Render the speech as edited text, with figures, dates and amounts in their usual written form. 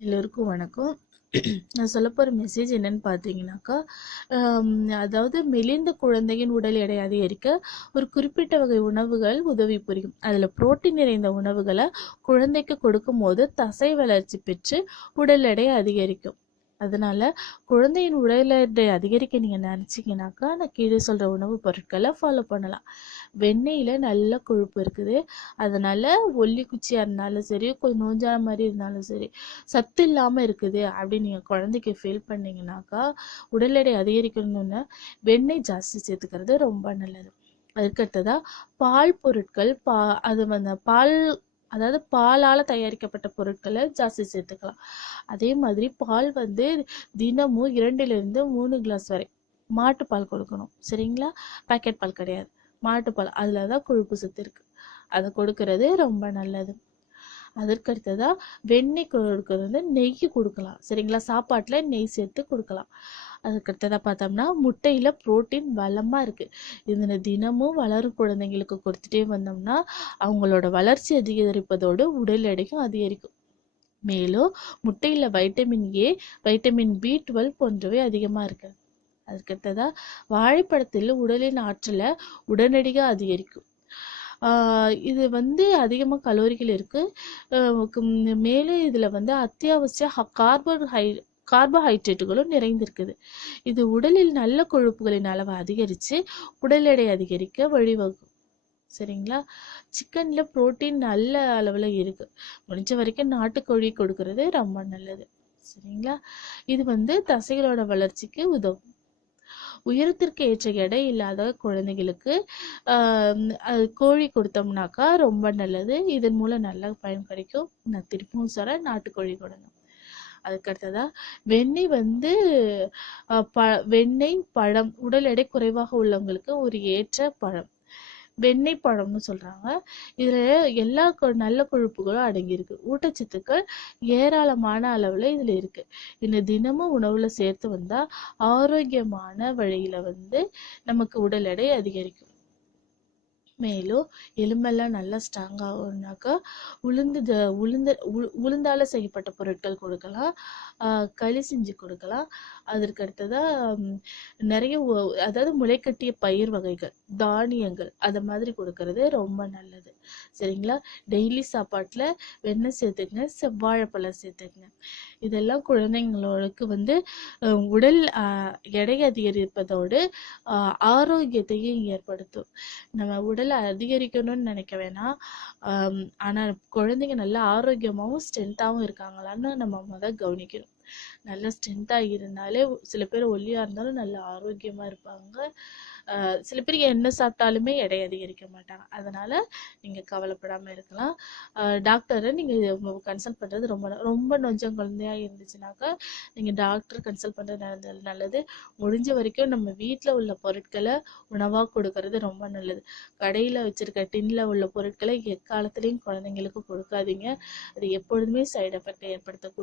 எல்லோருக்கும் வணக்கம். நான் சொல்ல போகிற மெசேஜ் என்னன்னு பார்த்தீங்கன்னாக்கா, அதாவது மெலிந்த குழந்தையின் உடல் எடை அதிகரிக்க ஒரு குறிப்பிட்ட வகை உணவுகள் உதவி புரியும். அதில் புரோட்டீன் நிறைந்த உணவுகளை குழந்தைக்கு கொடுக்கும் போது தசை வளர்ச்சி பெற்று உடல் எடை அதிகரிக்கும். அதனால குழந்தையின் உடல் எடை அதிகரிக்க நீங்கள் நினச்சிங்கனாக்கா நான் கீழே சொல்கிற உணவுப் பொருட்களை ஃபாலோ பண்ணலாம். வெண்ணெயில் நல்ல கொழுப்பு இருக்குது. அதனால் ஒல்லி குச்சியாக இருந்தாலும் சரி, கொஞ்சம் நோஞ்சான மாதிரி இருந்தாலும் சரி, சத்து இல்லாமல் இருக்குது அப்படின்னு நீங்கள் குழந்தைக்கு ஃபீல் பண்ணிங்கனாக்கா, உடல் எடை அதிகரிக்கணும்னு வெண்ணெய் ஜாஸ்தி சேர்த்துக்கிறது ரொம்ப நல்லது. அதுக்கடுத்ததாக பால் பொருட்கள், பால் அதாவது பாலால் தயாரிக்கப்பட்ட பொருட்களை ஜாஸ்தி சேர்த்துக்கலாம். அதே மாதிரி பால் தினமும் 2லிருந்து 3 கிளாஸ் வரை மாட்டுப்பால் கொடுக்கணும். சரிங்களா? பேக்கெட் பால் கிடையாது, மாட்டுப்பால். அதில் தான் கொழுப்பு சத்து இருக்கு. அதை கொடுக்கறது ரொம்ப நல்லது. அதற்கடுத்ததா வெண்ணெய் கொடுக்கறது, நெய் கொடுக்கலாம். சரிங்களா? சாப்பாட்டில் நெய் சேர்த்து கொடுக்கலாம். அதுக்கடுத்ததாக பார்த்தோம்னா முட்டையில் புரோட்டீன் பலமாக இருக்குது. இதில் தினமும் வளரும் குழந்தைங்களுக்கு கொடுத்துட்டே வந்தோம்னா அவங்களோட வளர்ச்சி அதிகரிப்பதோடு உடல் எடையும் அதிகரிக்கும். மேலும் முட்டையில் வைட்டமின் ஏ, வைட்டமின் B12 போன்றவை அதிகமாக இருக்குது. அதுக்கடுத்ததாக வாழைப்பழத்தில் உடலின் ஆற்றலை உடனடியாக அதிகரிக்கும். இது அதிகமாக கலோரிகள் இருக்குது. மேலும் இதில் அத்தியாவசிய கார்போஹைட்ரேட்டுகளும் நிறைந்திருக்குது. இது உடலில் நல்ல கொழுப்புகளின் அளவை அதிகரித்து உடல் எடை அதிகரிக்க வழிவகுக்கும். சரிங்களா? சிக்கன்ல புரோட்டீன் நல்ல அளவில் இருக்கு. முடிஞ்ச வரைக்கும் நாட்டுக்கோழி கொடுக்கறது ரொம்ப நல்லது. சரிங்களா? இது தசைகளோட வளர்ச்சிக்கு உதவும். உயரத்திற்கு ஏற்ற எடை இல்லாத குழந்தைகளுக்கு கோழி கொடுத்தோம்னாக்கா ரொம்ப நல்லது. இதன் மூலம் நல்ல பயன் கிடைக்கும். நான் திருப்பியும் சொல்றேன், நாட்டுக்கோழி கொடுங்க. அதுக்கடுத்ததா வெண்ணெய் வெண்ணெய் பழம் உடல் எடை குறைவாக உள்ளவங்களுக்கு ஒரு ஏற்ற பழம். வெண்ணெய் பழம்னு சொல்றாங்க. இதுல எல்லா நல்ல கொழுப்புகளும் அடங்கியிருக்கு. ஊட்டச்சத்துக்கள் ஏராளமான அளவுல இதுல இருக்கு. இந்த தினமும் உணவுல சேர்த்து வந்தா ஆரோக்கியமான வழியில நமக்கு உடல் எடை அதிகரிக்கும். மேலும் எலும்பெல்லாம் நல்லா ஸ்ட்ராங் ஆகும்னாக்கா உளுந்தால செய்யப்பட்ட பொருட்கள் கொடுக்கலாம். களி செஞ்சு கொடுக்கலாம். அதற்கு அடுத்ததா நிறைய அதாவது முளைக்கட்டிய பயிர் வகைகள், தானியங்கள் அதை மாதிரி கொடுக்கறது ரொம்ப நல்லது. சரிங்களா? டெய்லி சாப்பாட்டில் வெண்ணெய் சேர்த்துக்கங்க, செவ்வாழைப்பழம் சேர்த்துக்கங்க. இதெல்லாம் குழந்தைங்களுக்கு உடல் எடை அதிகரிப்பதோடு ஆரோக்கியத்தையும் ஏற்படுத்தும். நம்ம உடல் அதிகரிக்கணும்னு நினைக்க வேணாம். ஆனா குழந்தைங்க நல்லா ஆரோக்கியமாகவும் ஸ்ட்ரென்த்தாகவும் இருக்காங்களான்னு நம்ம கவனிக்கணும். நல்ல ஸ்ட்ரென்த்தாக இருந்தாலே சில பேர் ஒல்லியாக இருந்தாலும் நல்ல ஆரோக்கியமாக இருப்பாங்க. சில பேர் என்ன சாப்பிட்டாலுமே எடை அதிகரிக்க மாட்டாங்க. அதனால் நீங்கள் கவலைப்படாமல் இருக்கலாம். டாக்டரை நீங்கள் கன்சல்ட் பண்ணுறது ரொம்ப ரொம்ப நொஞ்சம் குழந்தையாக இருந்துச்சுனாக்கா நீங்கள் டாக்டர் கன்சல்ட் பண்ணுறது நல்லது. முடிஞ்ச வரைக்கும் நம்ம வீட்டில் உள்ள பொருட்களை உணவாக கொடுக்கறது ரொம்ப நல்லது. கடையில் வச்சுருக்க டின்னில் உள்ள பொருட்களை எக்காலத்துலேயும் குழந்தைங்களுக்கு கொடுக்காதீங்க. அது எப்பொழுதுமே சைடு எஃபெக்ட் ஏற்படுத்தக்கூடிய